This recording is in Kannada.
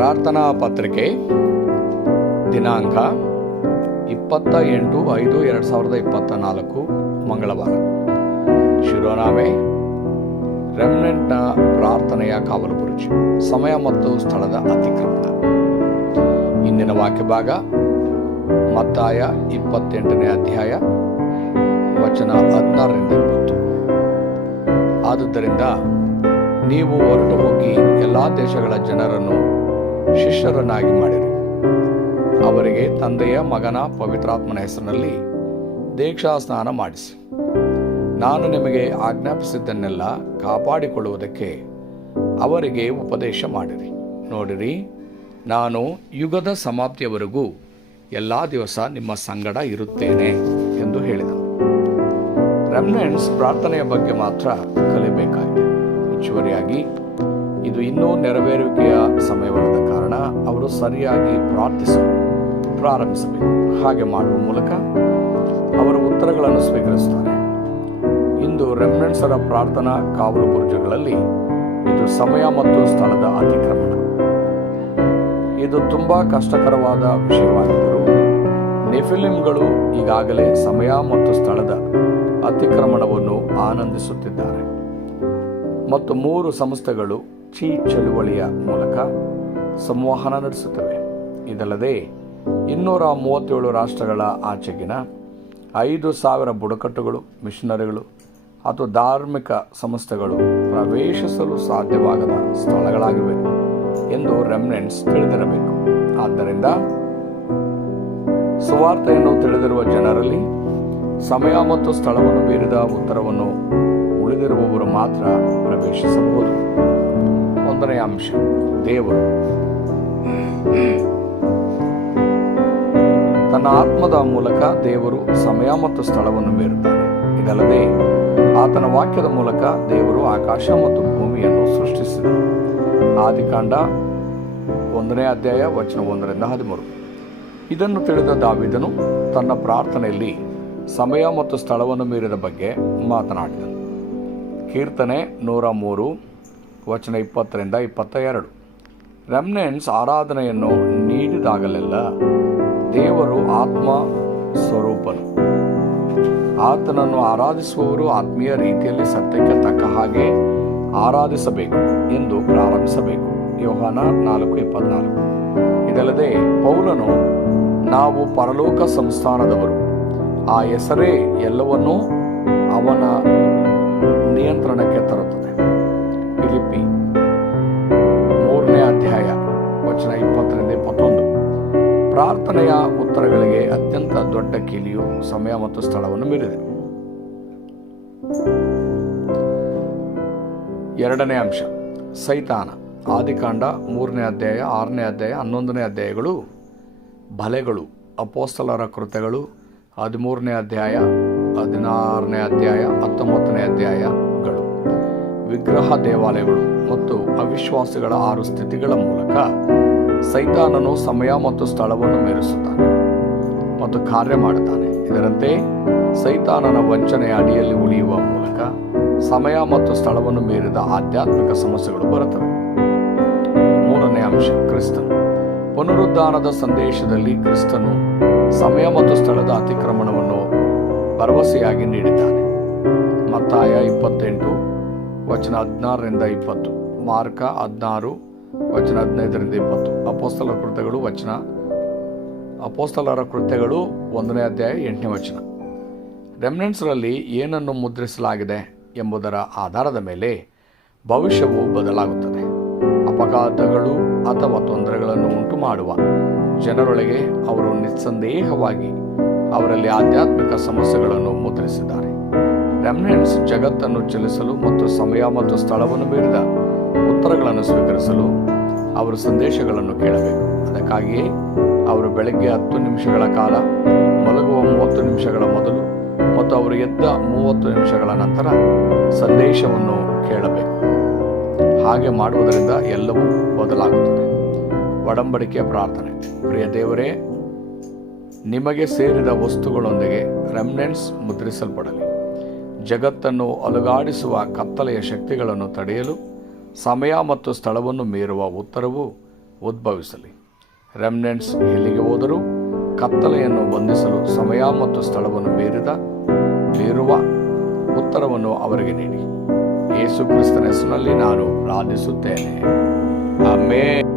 ಪ್ರಾರ್ಥನಾ ಪತ್ರಿಕೆ, ದಿನಾಂಕ ಇಪ್ಪತ್ತ ಎಂಟು ಐದು ಎರಡು ಸಾವಿರದ ಇಪ್ಪತ್ತ ನಾಲ್ಕು ಮಂಗಳವಾರ. ಶಿರೋನಾಮೆ, ರೆಮ್ನೆಂಟ್ನ ಪ್ರಾರ್ಥನೆಯ ಕಾವಲು ಬುರುಜು ಸಮಯ ಮತ್ತು ಸ್ಥಳದ ಅತಿಕ್ರಮಣ. ಇಂದಿನ ವಾಕ್ಯ ಭಾಗ, ಮತ್ತಾಯ ಇಪ್ಪತ್ತೆಂಟನೇ ಅಧ್ಯಾಯ, ವಚನ ಹದಿನಾರರಿಂದ ಇಪ್ಪತ್ತು. ಆದುದರಿಂದ, ನೀವು ಹೊರಟು ಹೋಗಿ ಎಲ್ಲ ದೇಶಗಳ ಜನರನ್ನು ಶಿಷ್ಯರನ್ನಾಗಿ ಮಾಡಿದರು ಅವರಿಗೆ ತಂದೆಯ ಮಗನ ಪವಿತ್ರಾತ್ಮನ ಹೆಸರಿನಲ್ಲಿ ದೀಕ್ಷಾ ಸ್ನಾನ ಮಾಡಿಸಿ. ನಾನು ನಿಮಗೆ ಆಜ್ಞಾಪಿಸಿದ್ದನ್ನೆಲ್ಲ ಕಾಪಾಡಿಕೊಳ್ಳುವುದಕ್ಕೆ ಅವರಿಗೆ ಉಪದೇಶ ಮಾಡಿರಿ. ನೋಡಿರಿ, ನಾನು ಯುಗದ ಸಮಾಪ್ತಿಯವರೆಗೂ ಎಲ್ಲ ದಿವಸ ನಿಮ್ಮ ಸಂಗಡ ಇರುತ್ತೇನೆ ಎಂದು ಹೇಳಿದರು ರೆಮ್ನೆಂಟ್ಸ್ ಪ್ರಾರ್ಥನೆಯ ಬಗ್ಗೆ ಮಾತ್ರ ಕಲಿಬೇಕಾಗಿದೆ. ಹೆಚ್ಚುವರಿಯಾಗಿ ಇದು ಇನ್ನೂ ನೆರವೇರುವಿಕೆಯ ಸಮಯವಲ್ಲದ ಕಾರಣ ಅವರು ಸರಿಯಾಗಿ ಪ್ರಾರ್ಥಿಸಲು ಪ್ರಾರಂಭಿಸಬೇಕು. ಹಾಗೆ ಮಾಡುವ ಮೂಲಕ ಅವರ ಉತ್ತರಗಳನ್ನು ಸ್ವೀಕರಿಸುತ್ತಾರೆ. ಇಂದು ರೆಮ್ನೆಂಟ್ಸರ ಪ್ರಾರ್ಥನಾ ಕಾವಲು ಬುರ್ಜಗಳಲ್ಲಿ ಇದು ಸಮಯ ಮತ್ತು ಸ್ಥಳದ ಅತಿಕ್ರಮಣ. ಇದು ತುಂಬಾ ಕಷ್ಟಕರವಾದ ವಿಷಯವಾಗಿದ್ದರೂ ನೆಫಿಲಿಮ್ಗಳು ಈಗಾಗಲೇ ಸಮಯ ಮತ್ತು ಸ್ಥಳದ ಅತಿಕ್ರಮಣವನ್ನು ಆನಂದಿಸುತ್ತಿದ್ದಾರೆ. ಮತ್ತು ಮೂರು ಸಂಸ್ಥೆಗಳು ಚೀ ಚಳುವಳಿಯ ಮೂಲಕ ಸಂವಹನ ನಡೆಸುತ್ತವೆ. ಇದಲ್ಲದೆ ಇನ್ನೂರ ಮೂವತ್ತೇಳು ರಾಷ್ಟ್ರಗಳ ಆಚೆಗಿನ ಐದು ಸಾವಿರ ಬುಡಕಟ್ಟುಗಳು, ಮಿಷನರಿಗಳು ಅಥವಾ ಧಾರ್ಮಿಕ ಸಂಸ್ಥೆಗಳು ಪ್ರವೇಶಿಸಲು ಸಾಧ್ಯವಾಗದ ಸ್ಥಳಗಳಾಗಿವೆ ಎಂದು ರೆಮ್ನೆಂಟ್ಸ್ ತಿಳಿದಿರಬೇಕು. ಆದ್ದರಿಂದ ಸುವಾರ್ತೆಯನ್ನು ತಿಳಿದಿರುವ ಜನರಲ್ಲಿ ಸಮಯ ಮತ್ತು ಸ್ಥಳವನ್ನು ಬೀರಿದ ಉತ್ತರವನ್ನು ಉಳಿದಿರುವವರು ಮಾತ್ರ ಪ್ರವೇಶಿಸಬಹುದು. ಒಂದನೇ ಅಂಶ. ದೇವರು. ತನ್ನ ಆತ್ಮದ ಮೂಲಕ ದೇವರು ಸಮಯ ಮತ್ತು ಸ್ಥಳವನ್ನು ಮೀರುತ್ತಾನೆ. ಇದಲ್ಲದೆ ಆತನ ವಾಕ್ಯದ ಮೂಲಕ ದೇವರು ಆಕಾಶ ಮತ್ತು ಭೂಮಿಯನ್ನು ಸೃಷ್ಟಿಸಿದರು ಆದಿಕಾಂಡ ಒಂದನೇ ಅಧ್ಯಾಯ ವಚನ ಒಂದರಿಂದ ಹದಿಮೂರು. ಇದನ್ನು ತಿಳಿದ ದಾವಿದನು ತನ್ನ ಪ್ರಾರ್ಥನೆಯಲ್ಲಿ ಸಮಯ ಮತ್ತು ಸ್ಥಳವನ್ನು ಮೀರಿದ ಬಗ್ಗೆ ಮಾತನಾಡಿದನು. ಕೀರ್ತನೆ ನೂರ ಮೂರು, ವಚನ ಇಪ್ಪತ್ತರಿಂದ ಇಪ್ಪತ್ತ ಎರಡು. ರೆಮ್ನೆಂಟ್ಸ್ ಆರಾಧನೆಯನ್ನು ನೀಡಿದಾಗಲೆಲ್ಲ ದೇವರು ಆತ್ಮ ಸ್ವರೂಪನು. ಆತನನ್ನು ಆರಾಧಿಸುವವರು ಆತ್ಮೀಯ ರೀತಿಯಲ್ಲಿ ಸತ್ಯಕ್ಕೆ ತಕ್ಕ ಹಾಗೆ ಆರಾಧಿಸಬೇಕು ಎಂದು ಪ್ರಾರಂಭಿಸಬೇಕು. ಯೋಹಾನ ನಾಲ್ಕು ಇಪ್ಪತ್ನಾಲ್ಕು ಇದಲ್ಲದೆ ಪೌಲನು ನಾವು ಪರಲೋಕ ಸಂಸ್ಥಾನದವರು. ಆ ಹೆಸರೇ ಎಲ್ಲವನ್ನೂ ಅವನ ನಿಯಂತ್ರಣಕ್ಕೆ ತರುತ್ತದೆ. ಪ್ರಾರ್ಥನೆಯ ಉತ್ತರಗಳಿಗೆ ಅತ್ಯಂತ ದೊಡ್ಡ ಕೀಲಿಯು ಸಮಯ ಮತ್ತು ಸ್ಥಳವನ್ನು ಮೀರಿದೆ. ಎರಡನೇ ಅಂಶ, ಸೈತಾನ. ಆದಿಕಾಂಡ ಮೂರನೇ ಅಧ್ಯಾಯ, ಆರನೇ ಅಧ್ಯಾಯ, ಹನ್ನೊಂದನೇ ಅಧ್ಯಾಯಗಳು ಬಲೆಗಳು, ಅಪೋಸ್ತಲರ ಕೃತ್ಯಗಳು, ಹದಿಮೂರನೇ ಅಧ್ಯಾಯ, ಹದಿನಾರನೇ ಅಧ್ಯಾಯ, ಹತ್ತೊಂಬತ್ತನೇ ಅಧ್ಯಾಯಗಳು. ವಿಗ್ರಹ ದೇವಾಲಯಗಳು ಮತ್ತು ಅವಿಶ್ವಾಸಗಳ ಆರು ಸ್ಥಿತಿಗಳ ಮೂಲಕ ಸೈತಾನನು ಸಮಯ ಮತ್ತು ಸ್ಥಳವನ್ನು ಮೀರಿಸುತ್ತಾನೆ ಮತ್ತು ಕಾರ್ಯ ಮಾಡುತ್ತಾನೆ. ಇದರಂತೆ ಸೈತಾನನ ವಂಚನೆಯ ಅಡಿಯಲ್ಲಿ ಉಳಿಯುವ ಮೂಲಕ ಸಮಯ ಮತ್ತು ಸ್ಥಳವನ್ನು ಮೀರಿದ ಆಧ್ಯಾತ್ಮಿಕ ಸಮಸ್ಯೆಗಳು ಬರುತ್ತವೆ. ಮೂರನೇ ಅಂಶ, ಕ್ರಿಸ್ತನು. ಪುನರುದ್ಧಾನದ ಸಂದೇಶದಲ್ಲಿ ಕ್ರಿಸ್ತನು ಸಮಯ ಮತ್ತು ಸ್ಥಳದ ಅತಿಕ್ರಮಣವನ್ನು ಭರವಸೆಯಾಗಿ ನೀಡಿದ್ದಾನೆ. ಮತ್ತಾಯ ಇಪ್ಪತ್ತೆಂಟು, ವಚನ ಹದಿನಾರರಿಂದ ಇಪ್ಪತ್ತು, ಮಾರ್ಕ ಹದಿನಾರು ವಚನ ಹದಿನೈದರಿಂದ ಇಪ್ಪತ್ತು. ಅಪೋಸ್ತಲರ ಕೃತ್ಯಗಳು ವಚನ. ಅಪೋಸ್ತಲರ ಕೃತ್ಯಗಳು ಒಂದನೇ ಅಧ್ಯಾಯ ಎಂಟನೇ ವಚನ. ರೆಮ್ನೆಂಟ್ಸ್ರಲ್ಲಿ ಏನನ್ನು ಮುದ್ರಿಸಲಾಗಿದೆ ಎಂಬುದರ ಆಧಾರದ ಮೇಲೆ ಭವಿಷ್ಯವು ಬದಲಾಗುತ್ತದೆ. ಅಪಘಾತಗಳು ಅಥವಾ ತೊಂದರೆಗಳನ್ನು ಉಂಟು ಮಾಡುವ ಜನರೊಳಗೆ ಅವರು ನಿಸ್ಸಂದೇಹವಾಗಿ ಅವರಲ್ಲಿ ಆಧ್ಯಾತ್ಮಿಕ ಸಮಸ್ಯೆಗಳನ್ನು ಮುದ್ರಿಸಿದ್ದಾರೆ. ರೆಮ್ನೆಂಟ್ಸ್ ಜಗತ್ತನ್ನು ಚಲಿಸಲು ಮತ್ತು ಸಮಯ ಮತ್ತು ಸ್ಥಳವನ್ನು ಮೀರಿದ ಉತ್ತರಗಳನ್ನು ಸ್ವೀಕರಿಸಲು ಅವರ ಸಂದೇಶಗಳನ್ನು ಕೇಳಬೇಕು. ಅದಕ್ಕಾಗಿಯೇ ಅವರು ಬೆಳಗ್ಗೆ ಹತ್ತು ನಿಮಿಷಗಳ ಕಾಲ, ಮಲಗುವ ಮೂವತ್ತು ನಿಮಿಷಗಳ ಮೊದಲು ಮತ್ತು ಅವರು ಎದ್ದ ಮೂವತ್ತು ನಿಮಿಷಗಳ ನಂತರ ಸಂದೇಶವನ್ನು ಕೇಳಬೇಕು. ಹಾಗೆ ಮಾಡುವುದರಿಂದ ಎಲ್ಲವೂ ಬದಲಾಗುತ್ತದೆ. ಒಡಂಬಡಿಕೆಯ ಪ್ರಾರ್ಥನೆ. ಪ್ರಿಯ ದೇವರೇ, ನಿಮಗೆ ಸೇರಿದ ವಸ್ತುಗಳೊಂದಿಗೆ ರೆಮ್ನೆನ್ಸ್ ಮುದ್ರಿಸಲ್ಪಡಲಿ. ಜಗತ್ತನ್ನು ಅಲುಗಾಡಿಸುವ ಕತ್ತಲೆಯ ಶಕ್ತಿಗಳನ್ನು ತಡೆಯಲು ಸಮಯ ಮತ್ತು ಸ್ಥಳವನ್ನು ಮೀರುವ ಉತ್ತರವು ಉದ್ಭವಿಸಲಿ. ರೆಮ್ನೆಂಟ್ಸ್ ಎಲ್ಲಿಗೆ ಹೋದರೂ ಕತ್ತಲೆಯನ್ನು ಬಂಧಿಸಲು ಸಮಯ ಮತ್ತು ಸ್ಥಳವನ್ನು ಮೀರಿದ, ಮೀರುವ ಉತ್ತರವನ್ನು ಅವರಿಗೆ ನೀಡಿ. ಯೇಸು ಕ್ರಿಸ್ತನ ಹೆಸರಿನಲ್ಲಿ ನಾನು ಪ್ರಾರ್ಥಿಸುತ್ತೇನೆ. ಆಮೇಲೆ